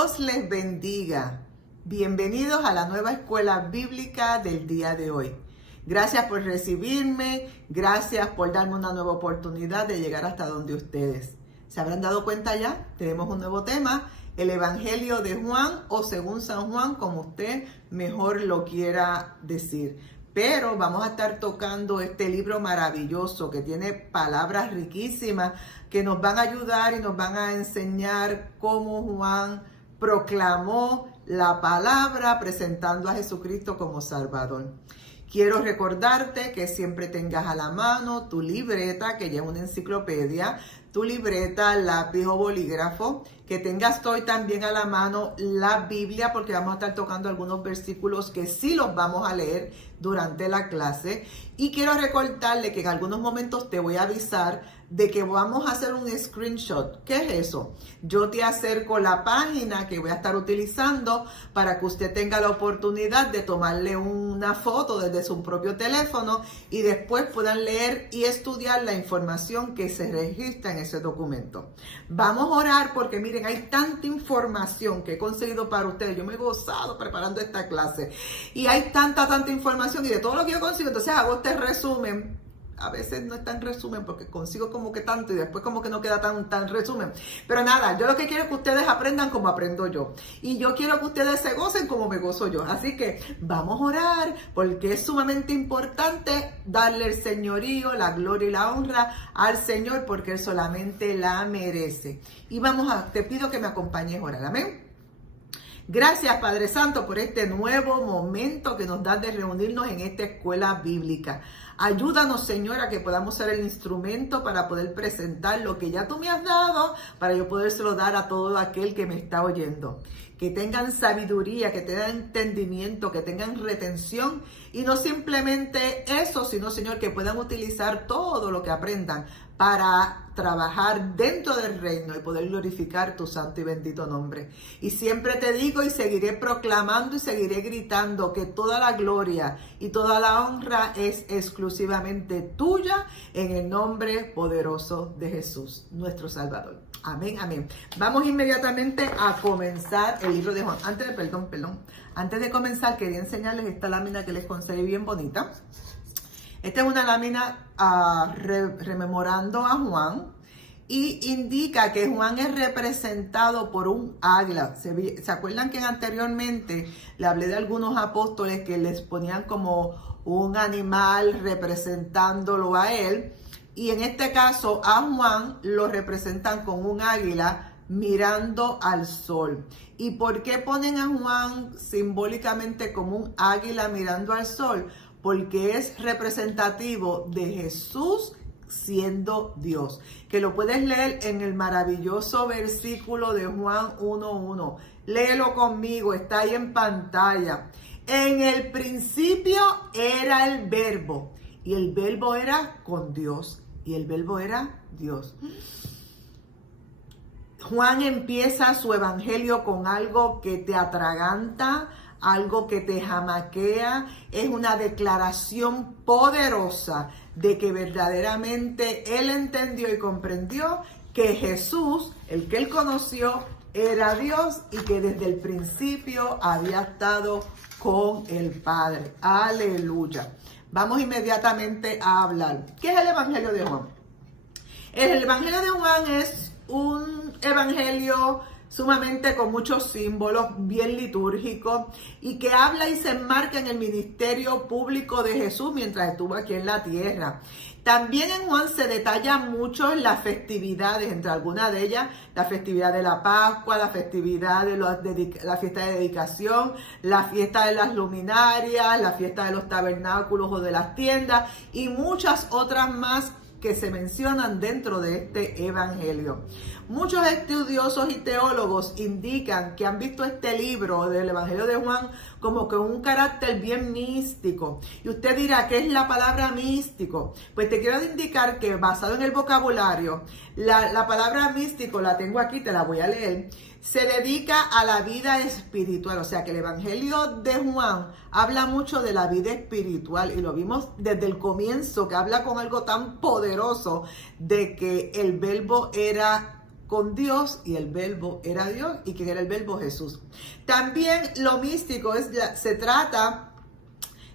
Dios les bendiga. Bienvenidos a la nueva escuela bíblica del día de hoy. Gracias por recibirme, gracias por darme una nueva oportunidad de llegar hasta donde ustedes. ¿Se habrán dado cuenta ya? Tenemos un nuevo tema, el Evangelio de Juan o según San Juan, como usted mejor lo quiera decir. Pero vamos a estar tocando este libro maravilloso que tiene palabras riquísimas que nos van a ayudar y nos van a enseñar cómo Juan proclamó la palabra presentando a Jesucristo como Salvador. Quiero recordarte que siempre tengas a la mano tu libreta, que ya es una enciclopedia, tu libreta, lápiz o bolígrafo, que tengas hoy también a la mano la Biblia, porque vamos a estar tocando algunos versículos que sí los vamos a leer durante la clase. Y quiero recordarle que en algunos momentos te voy a avisar de que vamos a hacer un screenshot. ¿Qué es eso? Yo te acerco la página que voy a estar utilizando para que usted tenga la oportunidad de tomarle una foto desde su propio teléfono y después puedan leer y estudiar la información que se registra en ese documento. Vamos a orar porque miren, hay tanta información que he conseguido para ustedes. Yo me he gozado preparando esta clase y hay tanta información y de todo lo que yo consigo, entonces hago este resumen. A veces no es tan resumen porque consigo como que tanto y después como que no queda tan resumen. Pero nada, yo lo que quiero es que ustedes aprendan como aprendo yo. Y yo quiero que ustedes se gocen como me gozo yo. Así que vamos a orar porque es sumamente importante darle el señorío, la gloria y la honra al Señor porque Él solamente la merece. Y te pido que me acompañes a orar. Amén. Gracias, Padre Santo, por este nuevo momento que nos das de reunirnos en esta escuela bíblica. Ayúdanos, Señor, a que podamos ser el instrumento para poder presentar lo que ya tú me has dado, para yo podérselo dar a todo aquel que me está oyendo. Que tengan sabiduría, que tengan entendimiento, que tengan retención y no simplemente eso, sino, Señor, que puedan utilizar todo lo que aprendan para trabajar dentro del reino y poder glorificar tu santo y bendito nombre. Y siempre te digo y seguiré proclamando y seguiré gritando que toda la gloria y toda la honra es exclusivamente tuya en el nombre poderoso de Jesús, nuestro Salvador. Amén, amén. Vamos inmediatamente a comenzar el libro de Juan. Antes de comenzar, quería enseñarles esta lámina que les conseguí bien bonita. Esta es una lámina rememorando a Juan y indica que Juan es representado por un águila. ¿Se acuerdan que anteriormente le hablé de algunos apóstoles que les ponían como un animal representándolo a él? Y en este caso a Juan lo representan con un águila mirando al sol. ¿Y por qué ponen a Juan simbólicamente como un águila mirando al sol? Porque es representativo de Jesús siendo Dios. Que lo puedes leer en el maravilloso versículo de Juan 1:1. Léelo conmigo, está ahí en pantalla. En el principio era el verbo, y el verbo era con Dios, y el verbo era Dios. Juan empieza su evangelio con algo que te atraganta, algo que te jamaquea. Es una declaración poderosa de que verdaderamente él entendió y comprendió que Jesús, el que él conoció, era Dios y que desde el principio había estado con el Padre. Aleluya. Vamos inmediatamente a hablar. ¿Qué es el Evangelio de Juan? El Evangelio de Juan es un evangelio sumamente con muchos símbolos, bien litúrgico, y que habla y se enmarca en el ministerio público de Jesús mientras estuvo aquí en la tierra. También en Juan se detalla mucho las festividades, entre algunas de ellas, la festividad de la Pascua, la festividad de la fiesta de dedicación, la fiesta de las luminarias, la fiesta de los tabernáculos o de las tiendas, y muchas otras más que se mencionan dentro de este evangelio. Muchos estudiosos y teólogos indican que han visto este libro del Evangelio de Juan como que un carácter bien místico. Y usted dirá, ¿qué es la palabra místico? Pues te quiero indicar que basado en el vocabulario, la palabra místico, la tengo aquí, te la voy a leer, se dedica a la vida espiritual. O sea que el Evangelio de Juan habla mucho de la vida espiritual y lo vimos desde el comienzo, que habla con algo tan poderoso de que el verbo era con Dios y el verbo era Dios. ¿Y quién era el verbo? Jesús. También lo místico se trata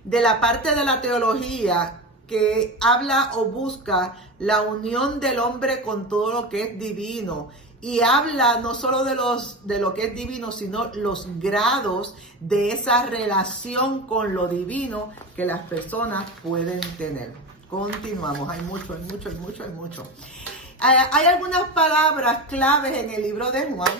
de la parte de la teología que habla o busca la unión del hombre con todo lo que es divino. Y habla no solo de lo que es divino, sino los grados de esa relación con lo divino que las personas pueden tener. Continuamos, hay mucho. Hay algunas palabras claves en el libro de Juan.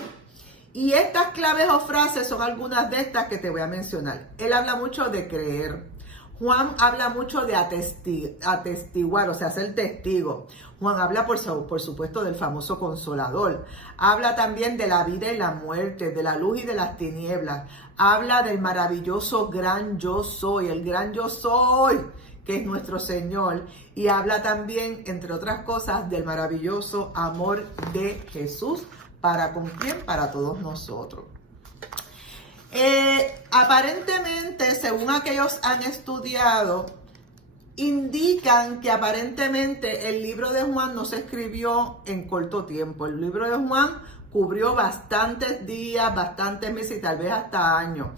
Y estas claves o frases son algunas de estas que te voy a mencionar. Él habla mucho de creer. Juan habla mucho de atestiguar, o sea, ser testigo. Juan habla, por supuesto, del famoso Consolador. Habla también de la vida y la muerte, de la luz y de las tinieblas. Habla del maravilloso gran yo soy, el gran yo soy, que es nuestro Señor. Y habla también, entre otras cosas, del maravilloso amor de Jesús. ¿Para con quién? Para todos nosotros. Aparentemente, según aquellos han estudiado, indican que aparentemente el libro de Juan no se escribió en corto tiempo. El libro de Juan cubrió bastantes días, bastantes meses y tal vez hasta años.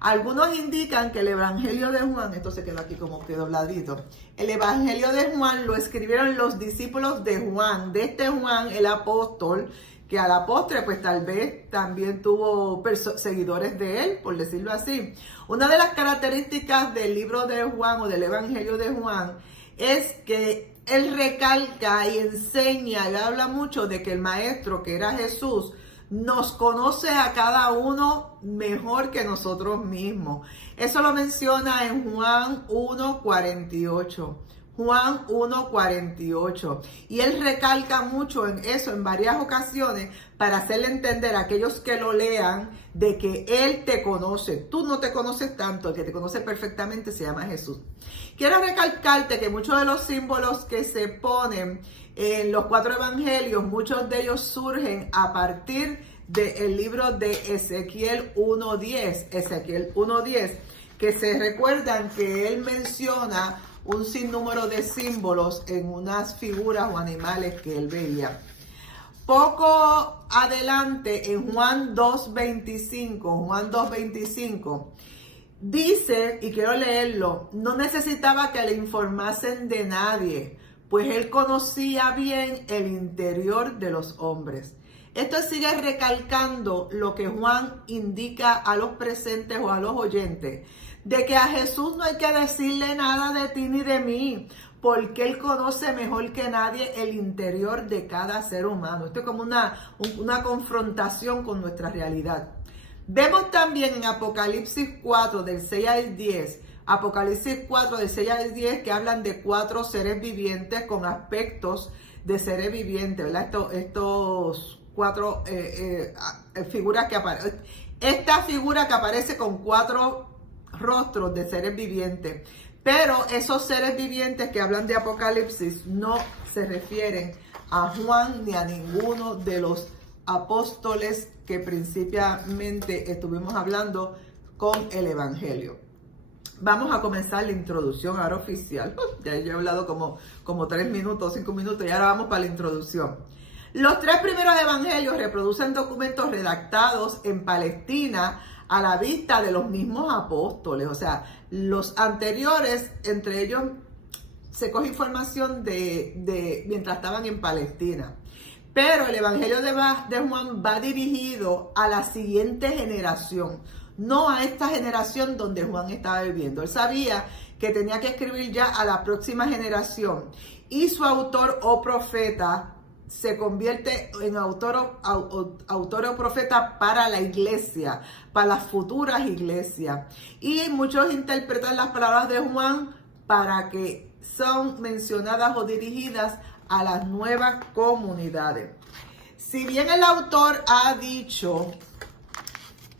Algunos indican que el Evangelio de Juan, esto se quedó aquí como que dobladito, el Evangelio de Juan lo escribieron los discípulos de Juan, de este Juan el apóstol, que a la postre pues tal vez también tuvo seguidores de él, por decirlo así. Una de las características del libro de Juan o del Evangelio de Juan es que él recalca y enseña y habla mucho de que el maestro, que era Jesús, nos conoce a cada uno mejor que nosotros mismos. Eso lo menciona en Juan 1:48. Juan 1:48. Y él recalca mucho en eso en varias ocasiones para hacerle entender a aquellos que lo lean de que él te conoce. Tú no te conoces tanto, el que te conoce perfectamente se llama Jesús. Quiero recalcarte que muchos de los símbolos que se ponen en los 4 evangelios, muchos de ellos surgen a partir del libro de Ezequiel 1:10. Ezequiel 1:10, que se recuerdan que él menciona un sinnúmero de símbolos en unas figuras o animales que él veía. Poco adelante, en Juan 2:25, dice, y quiero leerlo, no necesitaba que le informasen de nadie, pues él conocía bien el interior de los hombres. Esto sigue recalcando lo que Juan indica a los presentes o a los oyentes, de que a Jesús no hay que decirle nada de ti ni de mí, porque Él conoce mejor que nadie el interior de cada ser humano. Esto es como una confrontación con nuestra realidad. Vemos también en Apocalipsis 4, del 6 al 10, Apocalipsis 4, del 6 al 10, que hablan de 4 seres vivientes con aspectos de seres vivientes, ¿verdad? Estos 4 figuras que aparecen. Esta figura que aparece con 4 rostros de seres vivientes, pero esos seres vivientes que hablan de Apocalipsis no se refieren a Juan ni a ninguno de los apóstoles que principalmente estuvimos hablando con el Evangelio. Vamos a comenzar la introducción ahora oficial. Ya he hablado como 3 minutos, 5 minutos y ahora vamos para la introducción. Los 3 primeros evangelios reproducen documentos redactados en Palestina a la vista de los mismos apóstoles. O sea, los anteriores, entre ellos, se coge información de mientras estaban en Palestina. Pero el Evangelio de Juan va dirigido a la siguiente generación, no a esta generación donde Juan estaba viviendo. Él sabía que tenía que escribir ya a la próxima generación. Y su autor o profeta se convierte en autor o profeta para la iglesia, para las futuras iglesias. Y muchos interpretan las palabras de Juan para que son mencionadas o dirigidas a las nuevas comunidades. Si bien el autor ha dicho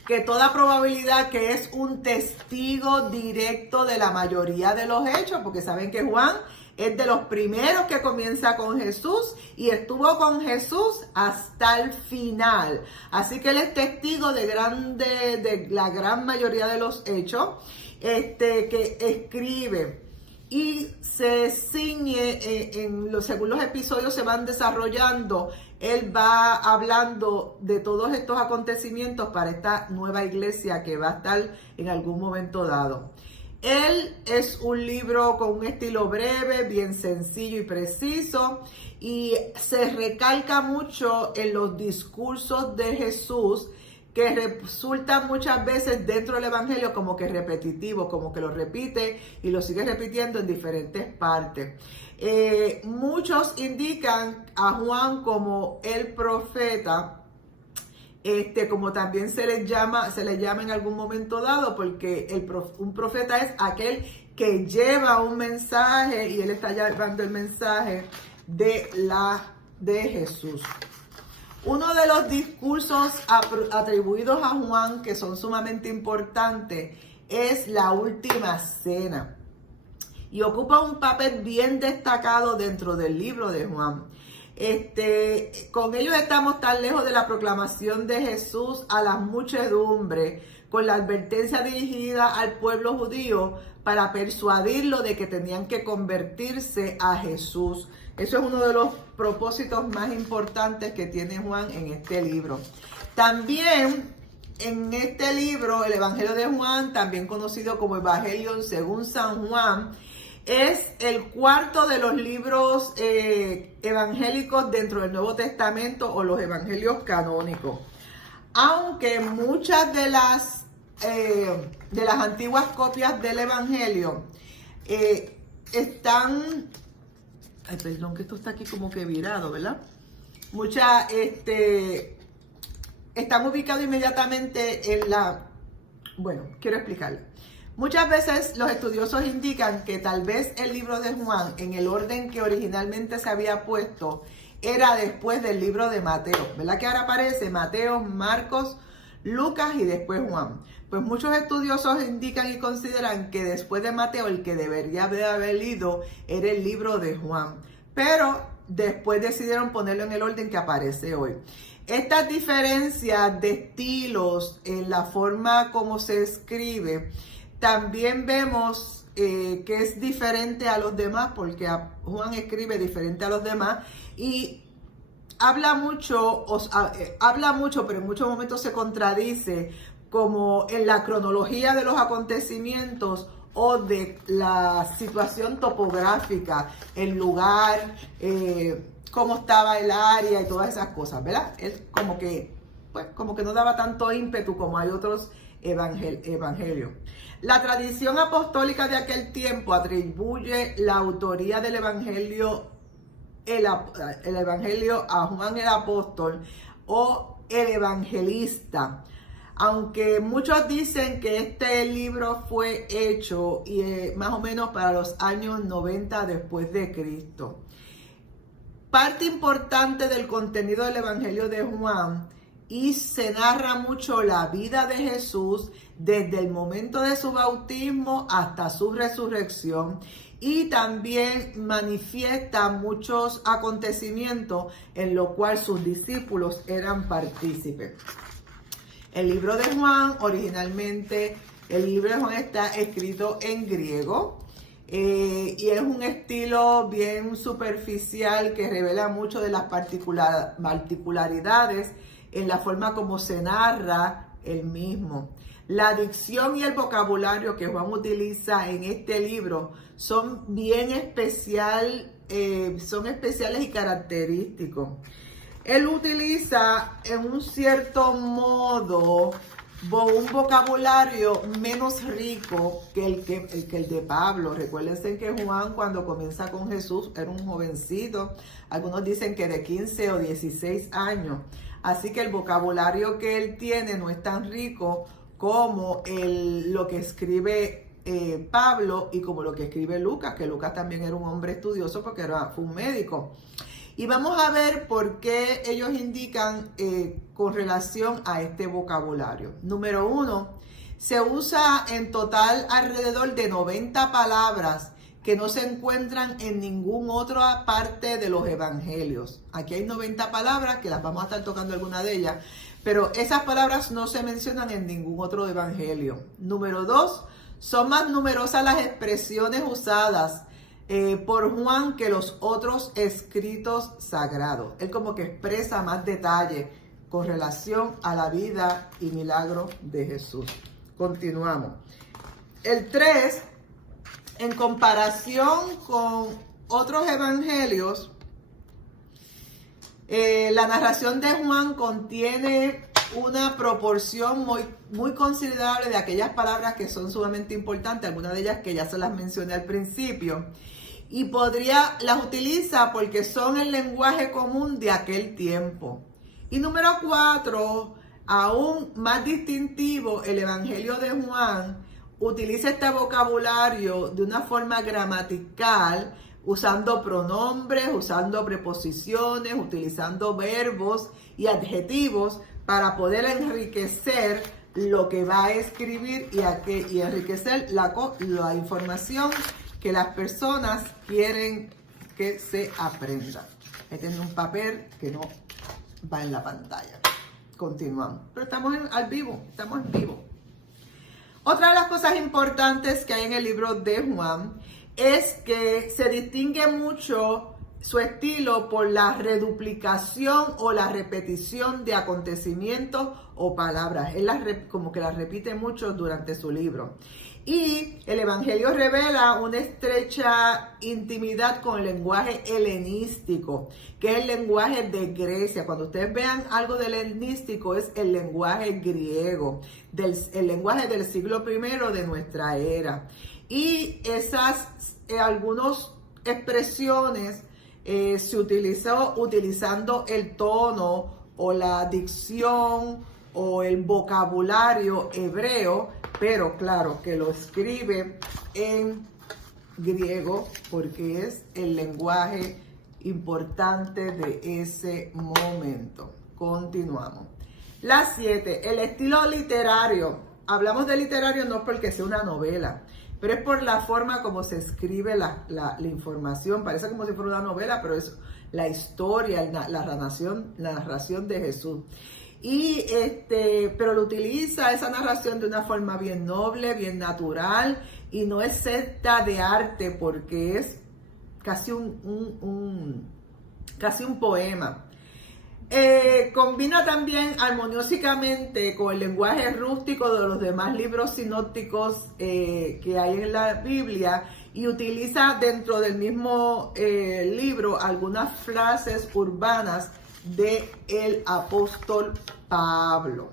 que toda probabilidad que es un testigo directo de la mayoría de los hechos, porque saben que Juan es de los primeros que comienza con Jesús y estuvo con Jesús hasta el final. Así que él es testigo de la gran mayoría de los hechos que escribe. Y se ciñe, según los episodios se van desarrollando él va hablando de todos estos acontecimientos para esta nueva iglesia que va a estar en algún momento dado. Él es un libro con un estilo breve, bien sencillo y preciso, y se recalca mucho en los discursos de Jesús, que resultan muchas veces dentro del Evangelio como que repetitivo, como que lo repite y lo sigue repitiendo en diferentes partes. Muchos indican a Juan como el profeta, como también se le llama en algún momento dado, porque un profeta es aquel que lleva un mensaje y él está llevando el mensaje de Jesús. Uno de los discursos atribuidos a Juan que son sumamente importantes es la última cena y ocupa un papel bien destacado dentro del libro de Juan. Con ellos estamos tan lejos de la proclamación de Jesús a las muchedumbres, con la advertencia dirigida al pueblo judío para persuadirlo de que tenían que convertirse a Jesús. Eso es uno de los propósitos más importantes que tiene Juan en este libro. También en este libro, el Evangelio de Juan, también conocido como Evangelio según San Juan, es el cuarto de los libros evangélicos dentro del Nuevo Testamento o los evangelios canónicos. Aunque muchas de las antiguas copias del Evangelio están... Ay, perdón, que esto está aquí como que virado, ¿verdad? Muchas están ubicados inmediatamente en la... Bueno, quiero explicarle. Muchas veces los estudiosos indican que tal vez el libro de Juan, en el orden que originalmente se había puesto, era después del libro de Mateo, ¿verdad? Que ahora aparece Mateo, Marcos, Lucas y después Juan. Pues muchos estudiosos indican y consideran que después de Mateo el que debería haber leído era el libro de Juan, pero después decidieron ponerlo en el orden que aparece hoy. Estas diferencias de estilos en la forma como se escribe, también vemos que es diferente a los demás, porque Juan escribe diferente a los demás y habla mucho, pero en muchos momentos se contradice, como en la cronología de los acontecimientos o de la situación topográfica, el lugar, cómo estaba el área y todas esas cosas, ¿verdad? Él como que no daba tanto ímpetu como hay otros evangelios. La tradición apostólica de aquel tiempo atribuye la autoría del evangelio, el evangelio a Juan el apóstol o el evangelista. Aunque muchos dicen que este libro fue hecho más o menos para los años 90 después de Cristo. Parte importante del contenido del Evangelio de Juan, y se narra mucho la vida de Jesús desde el momento de su bautismo hasta su resurrección, y también manifiesta muchos acontecimientos en los cuales sus discípulos eran partícipes. El libro de Juan, originalmente, el libro de Juan está escrito en griego y es un estilo bien superficial que revela mucho de las particularidades en la forma como se narra el mismo. La dicción y el vocabulario que Juan utiliza en este libro son bien especiales y característicos. Él utiliza en un cierto modo un vocabulario menos rico que el de Pablo. Recuérdense que Juan, cuando comienza con Jesús, era un jovencito. Algunos dicen que de 15 o 16 años. Así que el vocabulario que él tiene no es tan rico como lo que escribe Pablo y como lo que escribe Lucas, que Lucas también era un hombre estudioso porque fue un médico. Y vamos a ver por qué ellos indican con relación a este vocabulario. Número 1, se usa en total alrededor de 90 palabras que no se encuentran en ninguna otra parte de los evangelios. Aquí hay 90 palabras que las vamos a estar tocando alguna de ellas, pero esas palabras no se mencionan en ningún otro evangelio. Número 2, son más numerosas las expresiones usadas por Juan que los otros escritos sagrados. Él como que expresa más detalle con relación a la vida y milagro de Jesús. Continuamos. El 3, en comparación con otros evangelios, la narración de Juan contiene una proporción muy considerable de aquellas palabras que son sumamente importantes, algunas de ellas que ya se las mencioné al principio, y las utiliza porque son el lenguaje común de aquel tiempo. Y número 4, aún más distintivo, el Evangelio de Juan utiliza este vocabulario de una forma gramatical, usando pronombres, usando preposiciones, utilizando verbos y adjetivos para poder enriquecer lo que va a escribir y enriquecer la información que las personas quieren que se aprenda. Ahí tienen un papel que no va en la pantalla. Continuamos. Pero estamos en vivo. Otra de las cosas importantes que hay en el libro de Juan es que se distingue mucho su estilo por la reduplicación o la repetición de acontecimientos o palabras. Él como que las repite mucho durante su libro. Y el Evangelio revela una estrecha intimidad con el lenguaje helenístico, que es el lenguaje de Grecia. Cuando ustedes vean algo del helenístico, es el lenguaje griego, el lenguaje del siglo I de nuestra era. Y esas algunas expresiones se utilizó utilizando el tono o la dicción o el vocabulario hebreo, pero claro que lo escribe en griego porque es el lenguaje importante de ese momento. Continuamos. La 7, el estilo literario. Hablamos de literario no porque sea una novela, pero es por la forma como se escribe la información. Parece como si fuera una novela, pero es la historia, la narración de Jesús. Pero lo utiliza esa narración de una forma bien noble, bien natural, y no es secta de arte porque es casi casi un poema. Combina también armoniosamente con el lenguaje rústico de los demás libros sinópticos que hay en la Biblia y utiliza dentro del mismo libro algunas frases urbanas del apóstol Pablo.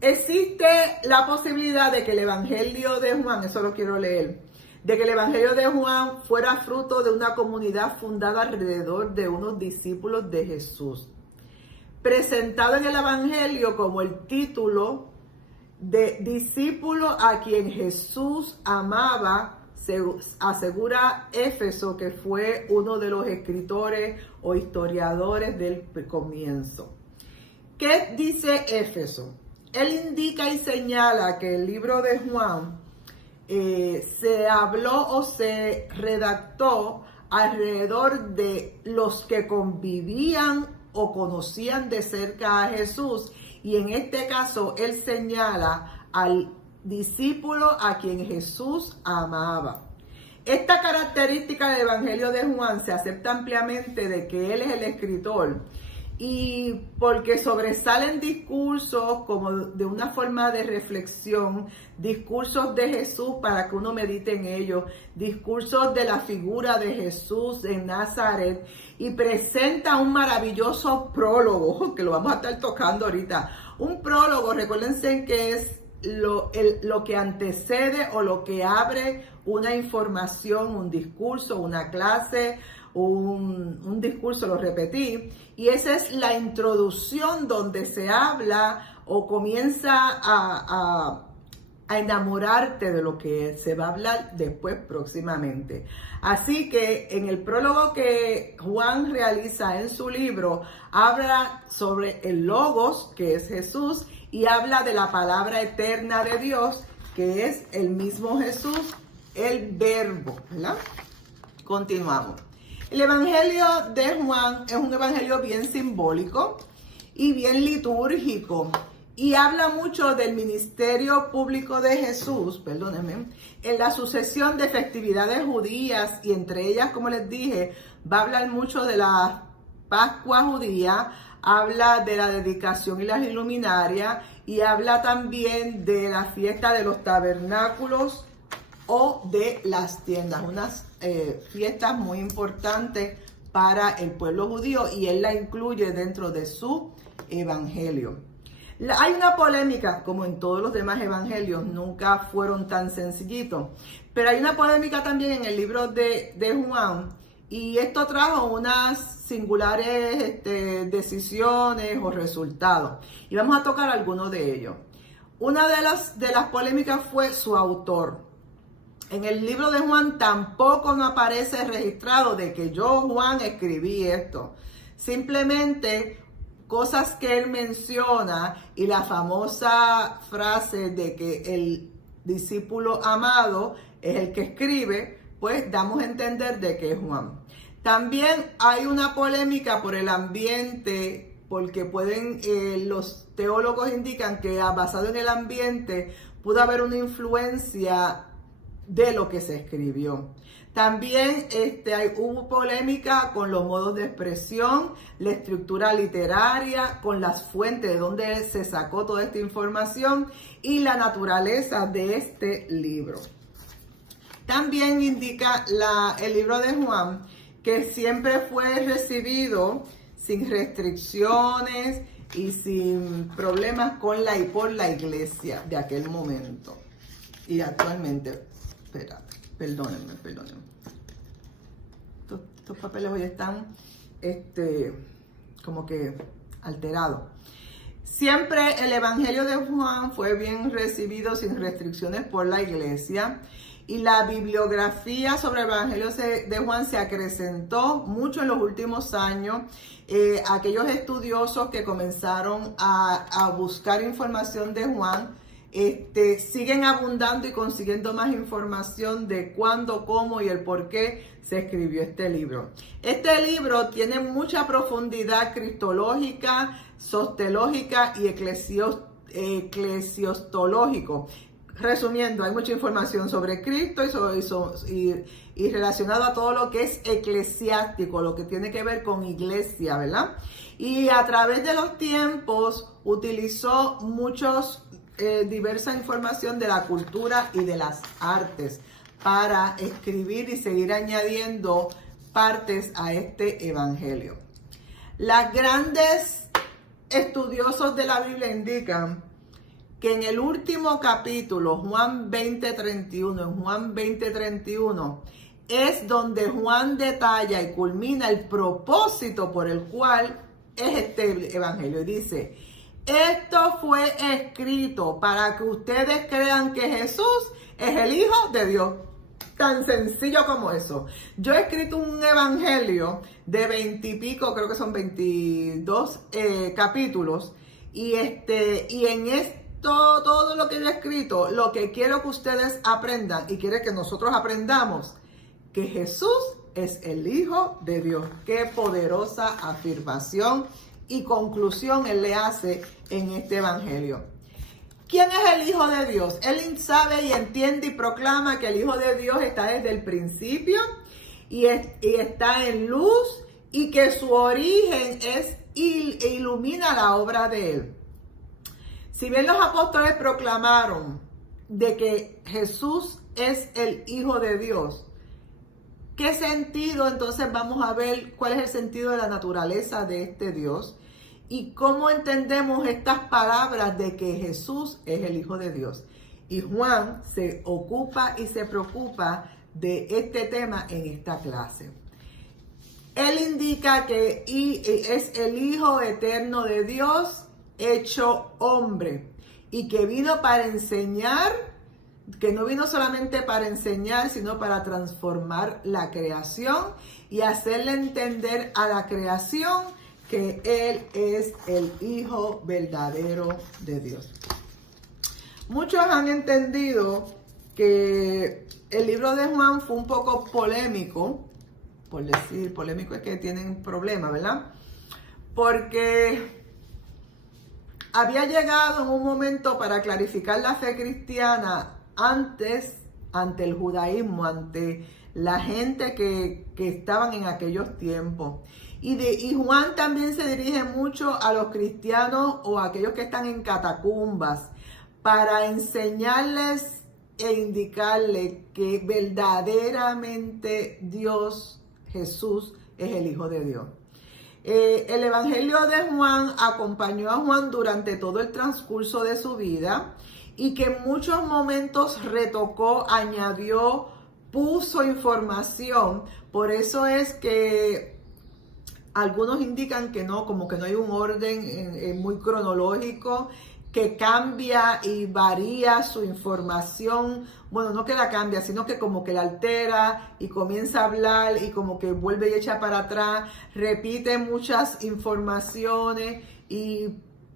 Existe la posibilidad de que el Evangelio de Juan, eso lo quiero leer, de que el Evangelio de Juan fuera fruto de una comunidad fundada alrededor de unos discípulos de Jesús. Presentado en el Evangelio como el título de discípulo a quien Jesús amaba, se asegura Éfeso, que fue uno de los escritores o historiadores del comienzo. ¿Qué dice Éfeso? Él indica y señala que el libro de Juan se habló o se redactó alrededor de los que convivían o conocían de cerca a Jesús, y en este caso él señala al discípulo a quien Jesús amaba. Esta característica del Evangelio de Juan se acepta ampliamente de que él es el escritor, y porque sobresalen discursos como de una forma de reflexión, discursos de Jesús para que uno medite en ellos, discursos de la figura de Jesús en Nazaret, y presenta un maravilloso prólogo, que lo vamos a estar tocando ahorita. Un prólogo, recuérdense que es lo que antecede o lo que abre una información, un discurso, una clase, un discurso, lo repetí, y esa es la introducción donde se habla o comienza a enamorarte de lo que se va a hablar después próximamente. Así que en el prólogo que Juan realiza en su libro, habla sobre el Logos, que es Jesús, y habla de la palabra eterna de Dios, que es el mismo Jesús, el Verbo, ¿verdad? Continuamos. El Evangelio de Juan es un evangelio bien simbólico y bien litúrgico. y habla mucho del ministerio público de Jesús, perdónenme, en la sucesión de festividades judías, y entre ellas, como les dije, va a hablar mucho de la Pascua judía, habla de la dedicación y las iluminarias, y habla también de la fiesta de los tabernáculos o de las tiendas, unas fiestas muy importantes para el pueblo judío, y él la incluye dentro de su evangelio. Hay una polémica, como en todos los demás evangelios, nunca fueron tan sencillitos, pero hay una polémica también en el libro de Juan, y esto trajo unas singulares decisiones o resultados, y vamos a tocar algunos de ellos. Una de las polémicas fue su autor. En el libro de Juan tampoco no aparece registrado de que yo, Juan, escribí esto. Simplemente cosas que él menciona, y la famosa frase de que el discípulo amado es el que escribe, pues damos a entender de que es Juan. También hay una polémica por el ambiente, porque los teólogos indican que basado en el ambiente pudo haber una influencia de lo que se escribió. También hubo polémica con los modos de expresión, la estructura literaria, con las fuentes de donde se sacó toda esta información y la naturaleza de este libro. También indica el libro de Juan que siempre fue recibido sin restricciones y sin problemas con la y por la iglesia de aquel momento. Y actualmente, perdónenme. Estos papeles hoy están como que alterados. Siempre el evangelio de Juan fue bien recibido sin restricciones por la iglesia, y la bibliografía sobre el evangelio de Juan se acrecentó mucho en los últimos años. Aquellos estudiosos que comenzaron a buscar información de Juan siguen abundando y consiguiendo más información de cuándo, cómo y el por qué se escribió este libro. Este libro tiene mucha profundidad cristológica, soteriológica y eclesiostológico. Resumiendo, hay mucha información sobre Cristo y relacionado a todo lo que es eclesiástico, lo que tiene que ver con iglesia, ¿verdad? Y a través de los tiempos utilizó diversa información de la cultura y de las artes para escribir y seguir añadiendo partes a este evangelio. Los grandes estudiosos de la Biblia indican que en el último capítulo, Juan 20:31, es donde Juan detalla y culmina el propósito por el cual es este evangelio. Y dice: esto fue escrito para que ustedes crean que Jesús es el Hijo de Dios. Tan sencillo como eso. Yo he escrito un evangelio de 20 y pico, creo que son 22 capítulos. Y en todo lo que yo he escrito, lo que quiero que ustedes aprendan y quiero que nosotros aprendamos, que Jesús es el Hijo de Dios. Qué poderosa afirmación y conclusión él le hace en este evangelio. ¿Quién es el Hijo de Dios? Él sabe y entiende y proclama que el Hijo de Dios está desde el principio y está en luz, y que su origen ilumina la obra de él. Si bien los apóstoles proclamaron de que Jesús es el Hijo de Dios, ¿qué sentido? Entonces vamos a ver cuál es el sentido de la naturaleza de este Dios y cómo entendemos estas palabras de que Jesús es el Hijo de Dios. Y Juan se ocupa y se preocupa de este tema en esta clase. Él indica que es el Hijo eterno de Dios hecho hombre, y que vino para enseñar, que no vino solamente para enseñar, sino para transformar la creación y hacerle entender a la creación que Él es el Hijo verdadero de Dios. Muchos han entendido que el libro de Juan fue un poco polémico, por decir, polémico es que tienen problemas, ¿verdad? Porque había llegado en un momento para clarificar la fe cristiana ante el judaísmo, ante la gente que estaban en aquellos tiempos. Y Juan también se dirige mucho a los cristianos o a aquellos que están en catacumbas para enseñarles e indicarles que verdaderamente Dios, Jesús, es el Hijo de Dios. El Evangelio de Juan acompañó a Juan durante todo el transcurso de su vida y que en muchos momentos retocó, añadió, puso información. Por eso es que algunos indican que no, como que no hay un orden muy cronológico, que cambia y varía su información. Bueno, no que la cambia, sino que como que la altera y comienza a hablar y como que vuelve y echa para atrás, repite muchas informaciones. Y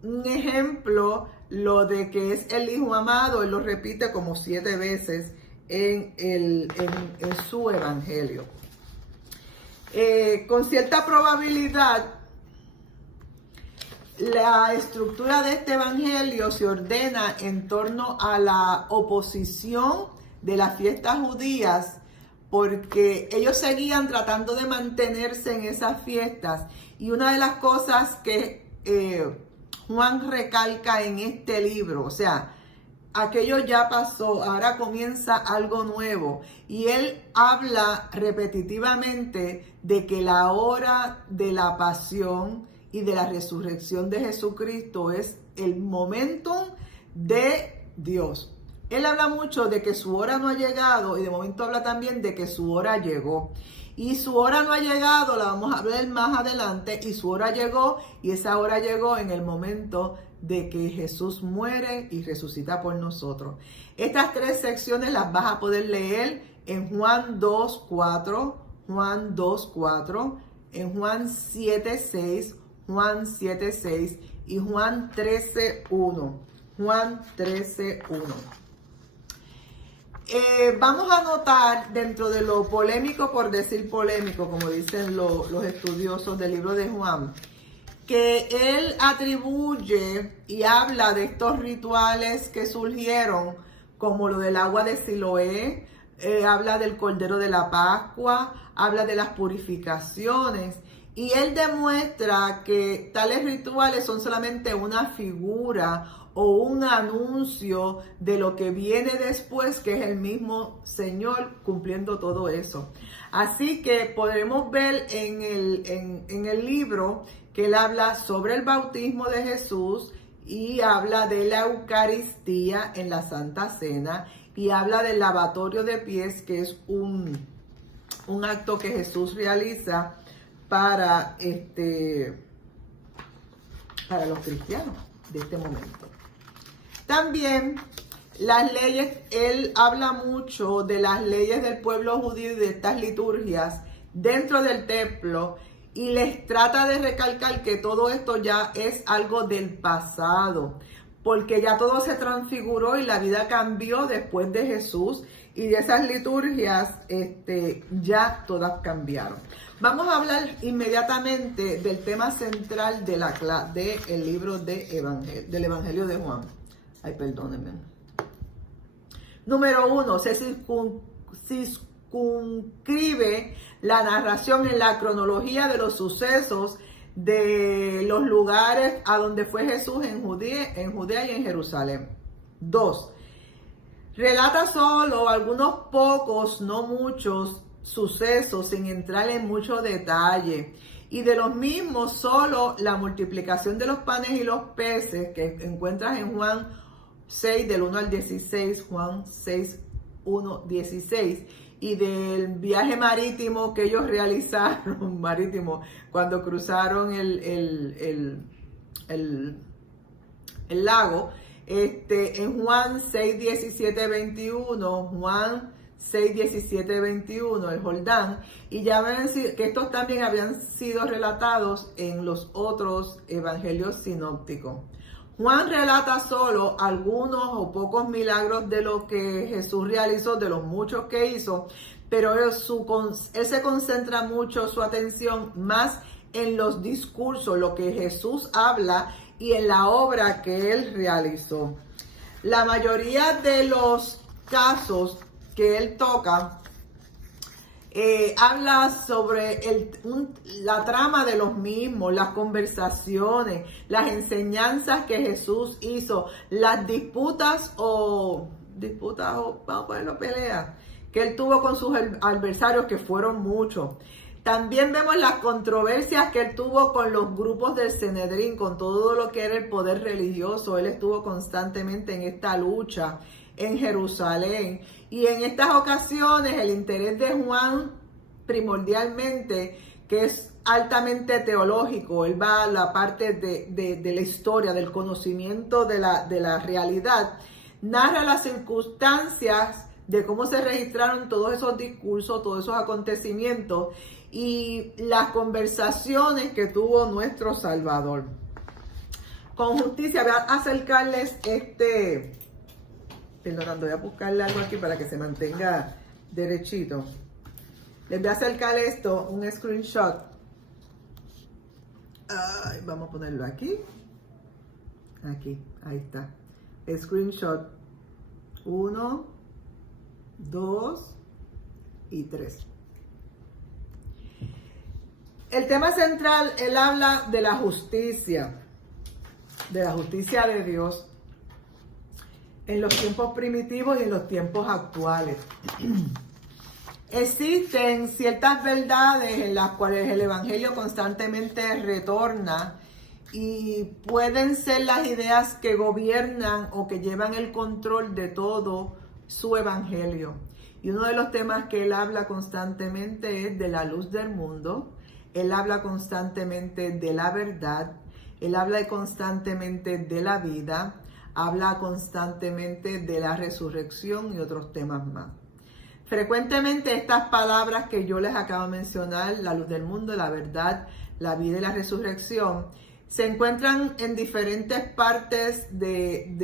un ejemplo, lo de que es el Hijo amado, él lo repite como 7 veces en su evangelio. Con cierta probabilidad, la estructura de este evangelio se ordena en torno a la oposición de las fiestas judías, porque ellos seguían tratando de mantenerse en esas fiestas. Y una de las cosas que Juan recalca en este libro, o sea, aquello ya pasó, ahora comienza algo nuevo. Y él habla repetitivamente de que la hora de la pasión y de la resurrección de Jesucristo es el momentum de Dios. Él habla mucho de que su hora no ha llegado y de momento habla también de que su hora llegó. Y su hora no ha llegado, la vamos a ver más adelante, y su hora llegó, y esa hora llegó en el momento de que Jesús muere y resucita por nosotros. Estas 3 secciones las vas a poder leer en Juan 2:4, Juan 2:4, en Juan 7:6, Juan 7:6 y Juan 13:1. Juan 13:1. Vamos a notar dentro de lo polémico, por decir polémico, como dicen los estudiosos del libro de Juan, que él atribuye y habla de estos rituales que surgieron, como lo del agua de Siloé, habla del Cordero de la Pascua, habla de las purificaciones. Y él demuestra que tales rituales son solamente una figura o un anuncio de lo que viene después, que es el mismo Señor cumpliendo todo eso. Así que podremos ver en el libro que él habla sobre el bautismo de Jesús y habla de la Eucaristía en la Santa Cena y habla del lavatorio de pies, que es un acto que Jesús realiza para los cristianos de este momento. También las leyes, él habla mucho de las leyes del pueblo judío y de estas liturgias dentro del templo y les trata de recalcar que todo esto ya es algo del pasado, porque ya todo se transfiguró y la vida cambió después de Jesús y de esas liturgias ya todas cambiaron. Vamos a hablar inmediatamente del tema central de del libro del Evangelio de Juan. Ay, perdónenme. Número 1, se circunscribe la narración en la cronología de los sucesos de los lugares a donde fue Jesús en Judea y en Jerusalén. 2, relata solo algunos pocos, no muchos, sucesos sin entrar en mucho detalle, y de los mismos solo la multiplicación de los panes y los peces que encuentras en Juan 6 del 1 al 16, Juan 6, 1, 16, y del viaje marítimo que ellos realizaron, cuando cruzaron el lago, en Juan 6, 17, 21, Juan 6, 17, 21, el Jordán, y ya ven que estos también habían sido relatados en los otros evangelios sinópticos. Juan relata solo algunos o pocos milagros de lo que Jesús realizó, de los muchos que hizo, pero él se concentra mucho su atención más en los discursos, lo que Jesús habla y en la obra que él realizó. La mayoría de los casos que él toca habla sobre la trama de los mismos, las conversaciones, las enseñanzas que Jesús hizo, las disputas o vamos a ponerlo peleas, que él tuvo con sus adversarios, que fueron muchos. También vemos las controversias que él tuvo con los grupos del Sanedrín, con todo lo que era el poder religioso. Él estuvo constantemente en esta lucha en Jerusalén. Y en estas ocasiones el interés de Juan primordialmente, que es altamente teológico, él va a la parte de la historia, del conocimiento de la realidad, narra las circunstancias de cómo se registraron todos esos discursos, todos esos acontecimientos y las conversaciones que tuvo nuestro Salvador. Con justicia, voy a acercarles perdonando, voy a buscarle algo aquí para que se mantenga derechito. Les voy a acercar esto, un screenshot. Vamos a ponerlo aquí. Aquí, ahí está. Screenshot 1, 2 y 3. El tema central, él habla de la justicia de Dios en los tiempos primitivos y en los tiempos actuales. Existen ciertas verdades en las cuales el Evangelio constantemente retorna y pueden ser las ideas que gobiernan o que llevan el control de todo su Evangelio. Y uno de los temas que él habla constantemente es de la luz del mundo. Él habla constantemente de la verdad. Él habla constantemente de la vida. Habla constantemente de la resurrección y otros temas más. Frecuentemente estas palabras que yo les acabo de mencionar, la luz del mundo, la verdad, la vida y la resurrección, se encuentran en diferentes partes de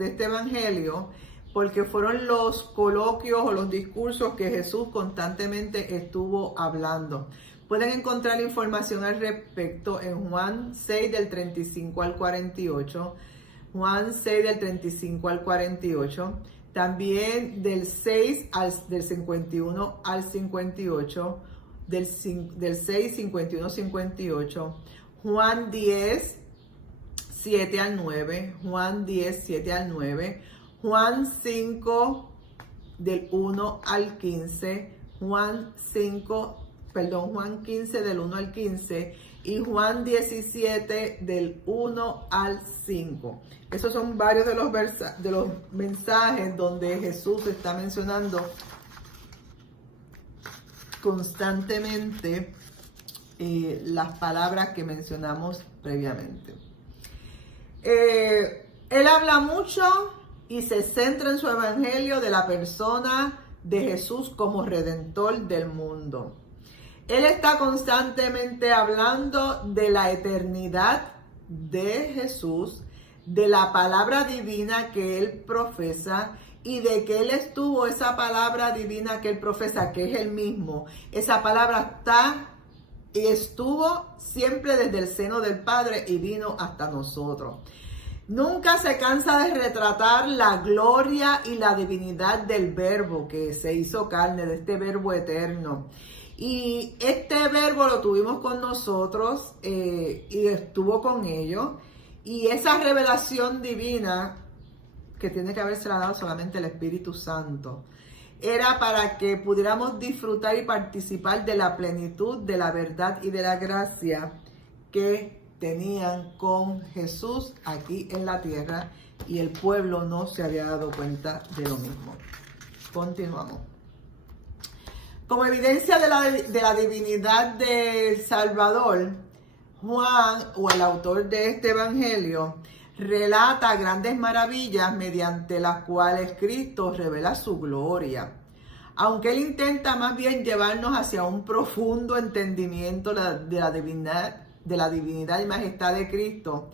este evangelio, porque fueron los coloquios o los discursos que Jesús constantemente estuvo hablando. Pueden encontrar información al respecto en Juan 6 del 35 al 48, Juan 6 del 35 al 48, también del 51 al 58, del 6, 51, 58, Juan 10, 7 al 9, Juan 10, 7 al 9, Juan 5 del 1 al 15, Juan 15 del 1 al 15 y Juan 17 del 1 al 5. Esos son varios de los mensajes donde Jesús está mencionando constantemente las palabras que mencionamos previamente. Él habla mucho y se centra en su evangelio de la persona de Jesús como redentor del mundo. Él está constantemente hablando de la eternidad de Jesús, de la palabra divina que él profesa y de que él estuvo, esa palabra divina que él profesa, que es el mismo. Esa palabra está y estuvo siempre desde el seno del Padre y vino hasta nosotros. Nunca se cansa de retratar la gloria y la divinidad del verbo que se hizo carne, de este verbo eterno. Y este verbo lo tuvimos con nosotros y estuvo con ellos. Y esa revelación divina, que tiene que haberse dado solamente el Espíritu Santo, era para que pudiéramos disfrutar y participar de la plenitud, de la verdad y de la gracia que tenían con Jesús aquí en la tierra, y el pueblo no se había dado cuenta de lo mismo. Continuamos. Como evidencia de la divinidad del Salvador, Juan, o el autor de este evangelio, relata grandes maravillas mediante las cuales Cristo revela su gloria. Aunque él intenta más bien llevarnos hacia un profundo entendimiento de la divinidad y majestad de Cristo,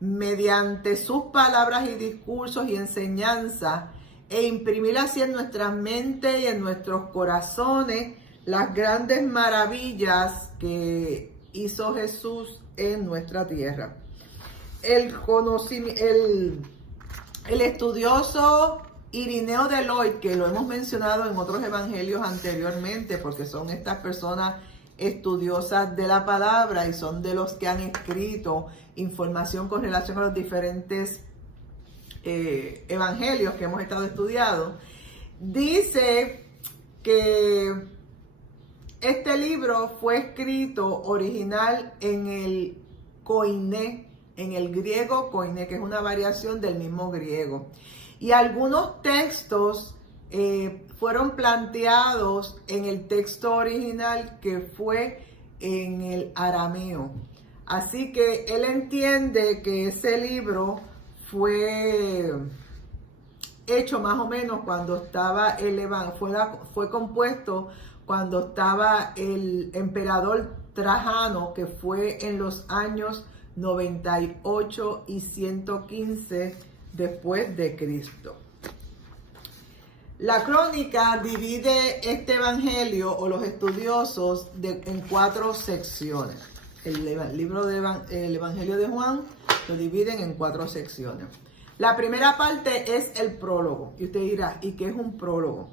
mediante sus palabras y discursos y enseñanzas, e imprimir así en nuestras mentes y en nuestros corazones las grandes maravillas que hizo Jesús en nuestra tierra. el estudioso Irineo de Loy, que lo hemos mencionado en otros evangelios anteriormente, porque son estas personas estudiosas de la palabra y son de los que han escrito información con relación a los diferentes evangelios que hemos estado estudiando, dice que este libro fue escrito original en el koiné, en el griego koiné, que es una variación del mismo griego. Y algunos textos fueron planteados en el texto original, que fue en el arameo. Así que él entiende que ese libro fue hecho más o menos cuando estaba fue compuesto cuando estaba el emperador Trajano, que fue en los años 98 y 115 después de Cristo. La crónica divide este evangelio, o los estudiosos, en 4 secciones. El evangelio de Juan lo dividen en 4 secciones. La primera parte es el prólogo. Y usted dirá, ¿y qué es un prólogo?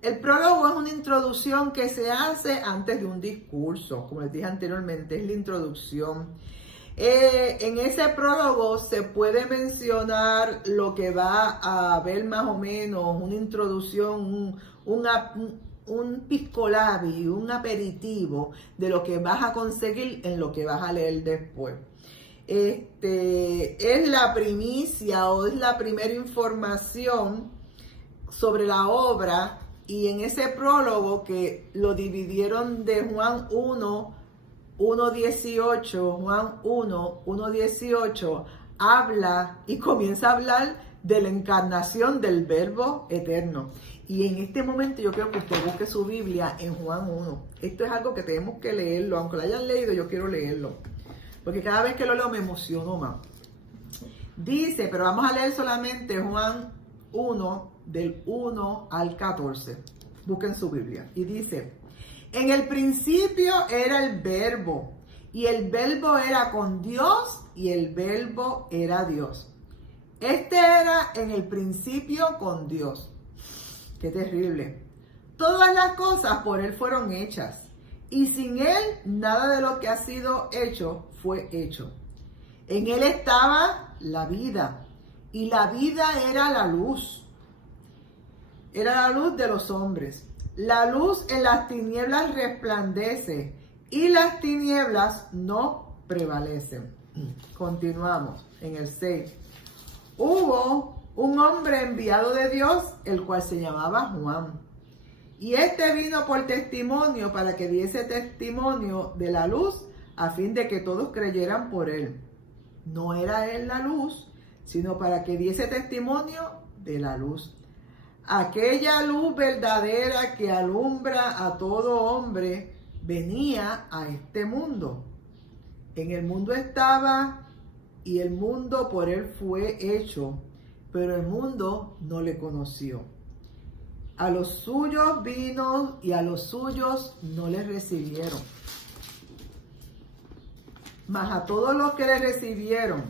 El prólogo es una introducción que se hace antes de un discurso. Como les dije anteriormente, es la introducción. En ese prólogo se puede mencionar lo que va a haber más o menos, una introducción, un pisco labi, un aperitivo de lo que vas a conseguir en lo que vas a leer después. Es la primicia o es la primera información sobre la obra, y en ese prólogo, que lo dividieron de Juan 1:18, Juan 1:18, habla y comienza a hablar de la encarnación del Verbo eterno. Y en este momento yo quiero que usted busque su Biblia en Juan 1. Esto es algo que tenemos que leerlo, aunque lo hayan leído, yo quiero leerlo, porque cada vez que lo leo me emociono más. Dice, pero vamos a leer solamente Juan 1, del 1 al 14. Busquen su Biblia. Y dice: en el principio era el Verbo, y el Verbo era con Dios, y el Verbo era Dios. Este era en el principio con Dios. ¡Qué terrible! Todas las cosas por Él fueron hechas, y sin Él nada de lo que ha sido hecho fue hecho. En Él estaba la vida, y la vida era la luz. Era la luz de los hombres. La luz en las tinieblas resplandece, y las tinieblas no prevalecen. Continuamos en el 6. Hubo un hombre enviado de Dios, el cual se llamaba Juan. Y este vino por testimonio, para que diese testimonio de la luz, a fin de que todos creyeran por él. No era él la luz, sino para que diese testimonio de la luz. Aquella luz verdadera que alumbra a todo hombre venía a este mundo. En el mundo estaba, y el mundo por él fue hecho, pero el mundo no le conoció. A los suyos vino, y a los suyos no le recibieron. Mas a todos los que le recibieron,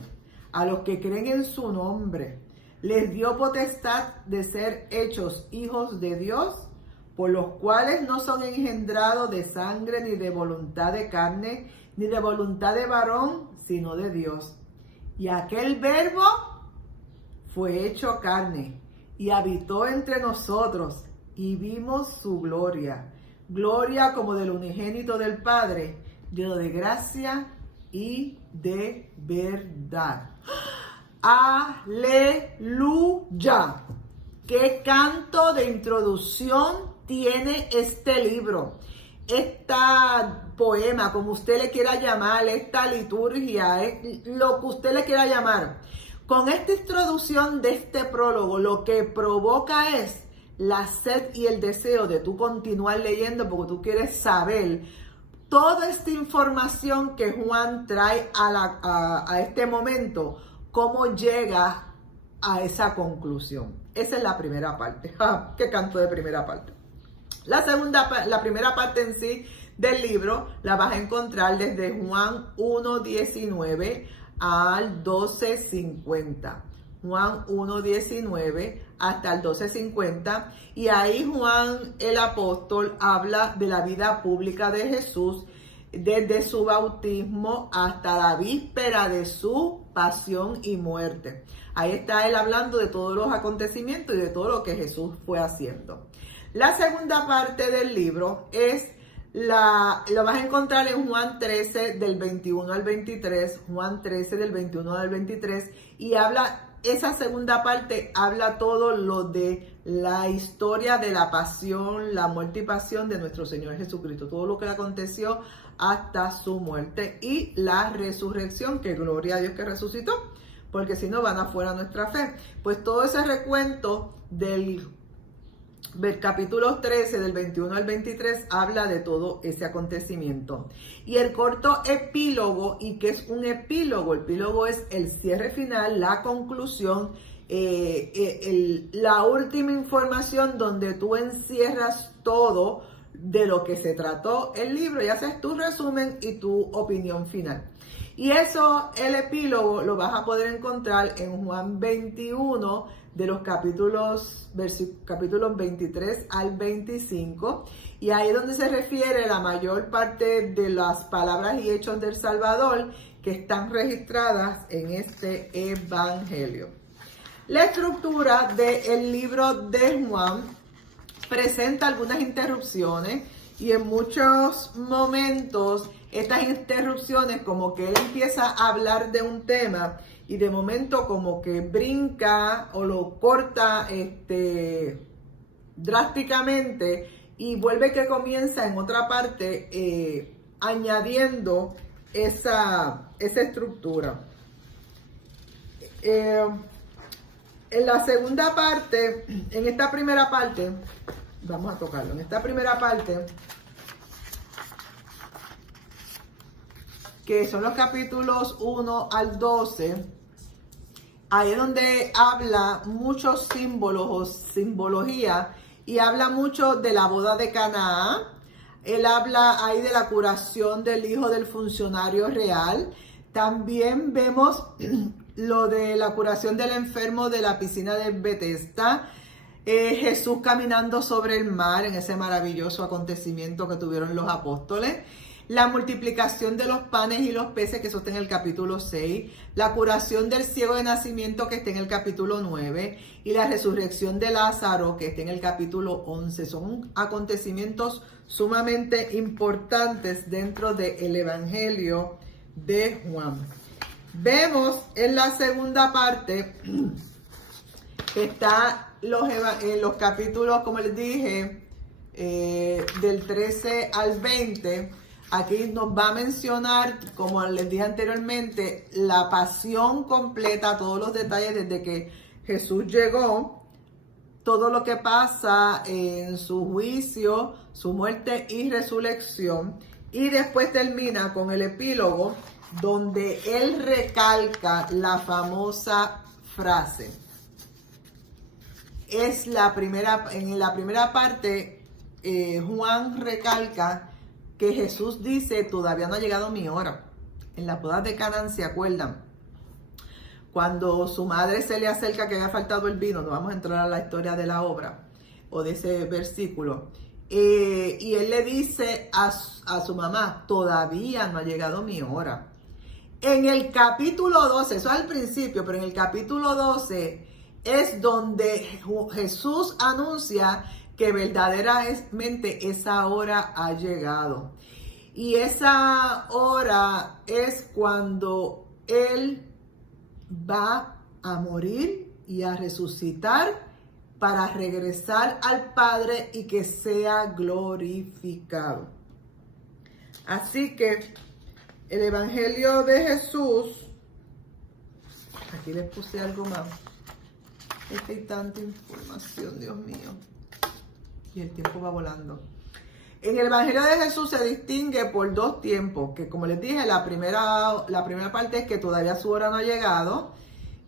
a los que creen en su nombre, les dio potestad de ser hechos hijos de Dios, por los cuales no son engendrados de sangre, ni de voluntad de carne, ni de voluntad de varón, sino de Dios. Y aquel Verbo fue hecho carne, y habitó entre nosotros, y vimos su gloria, gloria como del unigénito del Padre, lleno de gracia y de verdad. ¡Aleluya! ¡Qué canto de introducción tiene este libro! Esta poema, como usted le quiera llamar, esta liturgia, lo que usted le quiera llamar. Con esta introducción de este prólogo, lo que provoca es la sed y el deseo de tú continuar leyendo, porque tú quieres saber toda esta información que Juan trae a este momento, cómo llega a esa conclusión. Esa es la primera parte. ¡Qué canto de primera parte! La primera parte en sí del libro la vas a encontrar desde Juan 1:19 al 12:50. Juan 1:19 hasta el 12:50. Y ahí Juan el apóstol habla de la vida pública de Jesús desde su bautismo hasta la víspera de su pasión y muerte. Ahí está él hablando de todos los acontecimientos y de todo lo que Jesús fue haciendo. La segunda parte del libro lo vas a encontrar en Juan 13 del 21 al 23, Juan 13 del 21 al 23, y esa segunda parte habla todo lo de la historia de la pasión, la muerte y pasión de nuestro Señor Jesucristo, todo lo que le aconteció hasta su muerte y la resurrección, que gloria a Dios que resucitó, porque si no van afuera nuestra fe. Pues todo ese recuento del capítulo 13, del 21 al 23, habla de todo ese acontecimiento. Y el corto epílogo, ¿y qué es un epílogo? El epílogo es el cierre final, la conclusión, la última información donde tú encierras todo de lo que se trató el libro y haces tu resumen y tu opinión final. Y eso, el epílogo, lo vas a poder encontrar en Juan 21, de los capítulos 23 al 25, y ahí es donde se refiere la mayor parte de las palabras y hechos del Salvador que están registradas en este evangelio. La estructura del libro de Juan presenta algunas interrupciones, y en muchos momentos estas interrupciones, como que él empieza a hablar de un tema y de momento como que brinca o lo corta drásticamente y vuelve que comienza en otra parte añadiendo esa estructura. En la segunda parte, en esta primera parte, vamos a tocarlo, en esta primera parte, que son los capítulos 1 al 12, ahí es donde habla muchos símbolos o simbología, y habla mucho de la boda de Caná. Él habla ahí de la curación del hijo del funcionario real. También vemos lo de la curación del enfermo de la piscina de Betesda. Jesús caminando sobre el mar en ese maravilloso acontecimiento que tuvieron los apóstoles. La multiplicación de los panes y los peces, que eso está en el capítulo 6. La curación del ciego de nacimiento, que está en el capítulo 9. Y la resurrección de Lázaro, que está en el capítulo 11. Son acontecimientos sumamente importantes dentro del Evangelio de Juan. Vemos en la segunda parte que está los capítulos, como les dije, del 13 al 20. Aquí nos va a mencionar, como les dije anteriormente, la pasión completa, todos los detalles desde que Jesús llegó, todo lo que pasa en su juicio, su muerte y resurrección. Y después termina con el epílogo, donde él recalca la famosa frase. En la primera parte, Juan recalca que Jesús dice: todavía no ha llegado mi hora. En las bodas de Canaán, ¿se acuerdan? Cuando su madre se le acerca que había faltado el vino, no vamos a entrar a la historia de la obra o de ese versículo, y él le dice a su mamá: todavía no ha llegado mi hora. En el capítulo 12, eso al principio, pero en el capítulo 12 es donde Jesús anuncia que verdaderamente esa hora ha llegado. Y esa hora es cuando Él va a morir y a resucitar para regresar al Padre y que sea glorificado. Así que el Evangelio de Jesús, aquí les puse algo más. Es que hay tanta información, Dios mío. Y el tiempo va volando. En el Evangelio de Jesús se distingue por dos tiempos, que como les dije, la primera parte es que todavía su hora no ha llegado,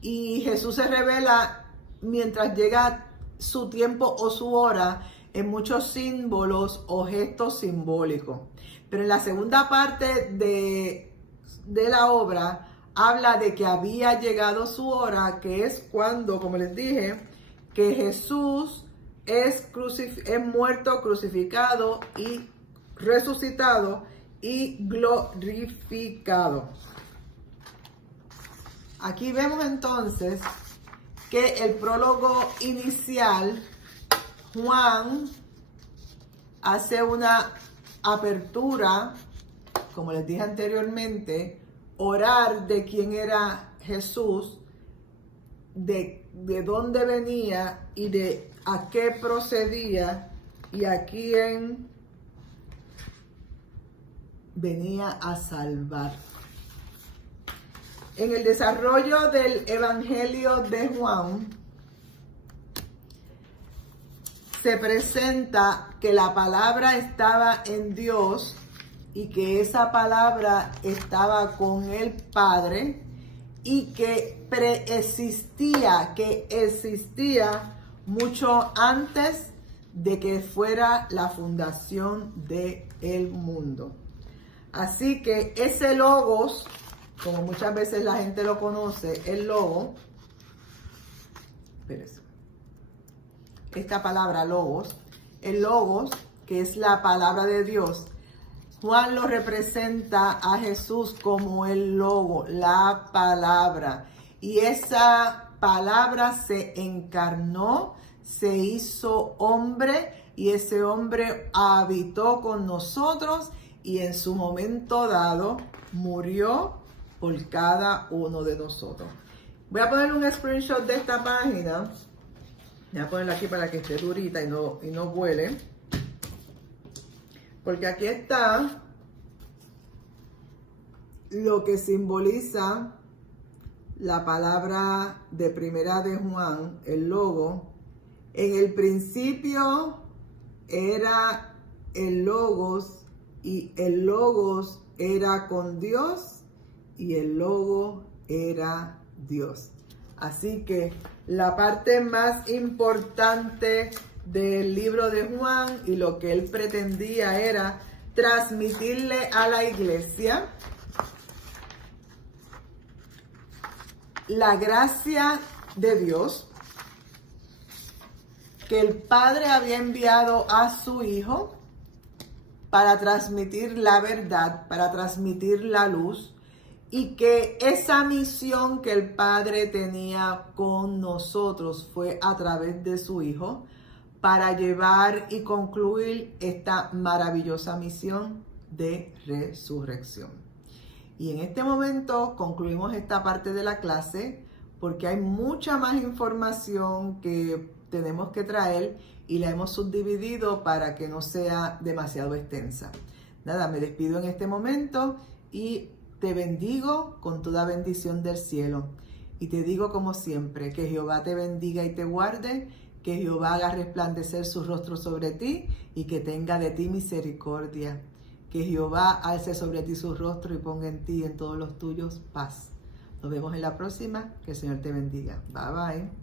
y Jesús se revela mientras llega su tiempo o su hora en muchos símbolos o gestos simbólicos. Pero en la segunda parte de la obra habla de que había llegado su hora, que es cuando, como les dije, que Jesús es muerto, crucificado y resucitado y glorificado. Aquí vemos entonces que el prólogo inicial, Juan hace una apertura, como les dije anteriormente, orar de quién era Jesús, de dónde venía y de a qué procedía y a quién venía a salvar. En el desarrollo del Evangelio de Juan, se presenta que la palabra estaba en Dios y que esa palabra estaba con el Padre y que existía mucho antes de que fuera la fundación del mundo. Así que ese logos, como muchas veces la gente lo conoce, el logo, esta palabra logos, el logos, que es la palabra de Dios, Juan lo representa a Jesús como el logo, la palabra. Y esa palabra se encarnó, se hizo hombre y ese hombre habitó con nosotros y en su momento dado murió por cada uno de nosotros. Voy a poner un screenshot de esta página. Voy a ponerla aquí para que esté durita y no vuele. Porque aquí está lo que simboliza la palabra de primera de Juan, el logo. En el principio era el logos y el logos era con Dios y el logo era Dios. Así que la parte más importante del libro de Juan y lo que él pretendía era transmitirle a la iglesia la gracia de Dios, que el Padre había enviado a su Hijo para transmitir la verdad, para transmitir la luz, y que esa misión que el Padre tenía con nosotros fue a través de su Hijo para llevar y concluir esta maravillosa misión de resurrección. Y en este momento concluimos esta parte de la clase porque hay mucha más información que tenemos que traer y la hemos subdividido para que no sea demasiado extensa. Nada, me despido en este momento y te bendigo con toda bendición del cielo. Y te digo como siempre, que Jehová te bendiga y te guarde, que Jehová haga resplandecer su rostro sobre ti y que tenga de ti misericordia. Que Jehová alce sobre ti su rostro y ponga en ti y en todos los tuyos paz. Nos vemos en la próxima. Que el Señor te bendiga. Bye bye.